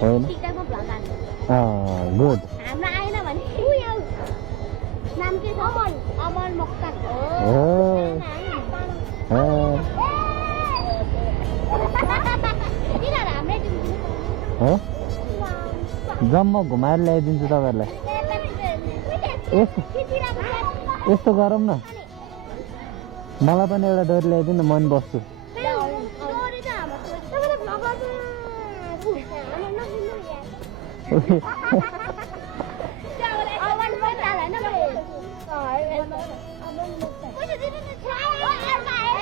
होइन टिकटकमा भ्लग हाल्नु गुड हाम्रो आएन भने नाम के छ अमल मोक्तान हो तिनीहरू हाम्रै टिम हो जम्मा घुमाएर ल्याइदिन्छु तपाईँहरूलाई यस्तो गरौँ न मलाई पनि एउटा डोरी ल्याइदिनु न म पनि बस्छु ल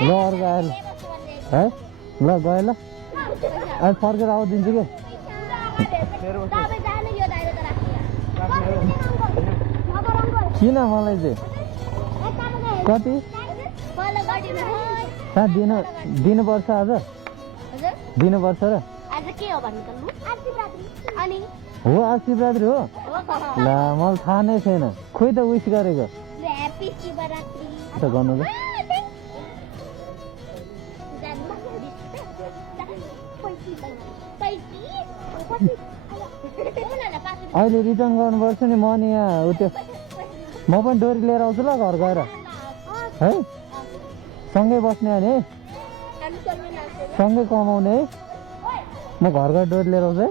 अर्को आयो है ल गयो ल अहिले फर्केर आउँदिन्छु कि किन मलाई चाहिँ कति साथ दिनुपर्छ आज दिनुपर्छ र हो आज शिवरात्रि हो ल मलाई थाहा नै छैन खोइ त विस गरेको गर्नु त अहिले रिटर्न गर्नुपर्छ नि म नि यहाँ उ त्यो म पनि डोरी लिएर आउँछु ल घर गएर है सँगै बस्ने अनि है सँगै कमाउने है म घर गएर डोरी लिएर आउँछु है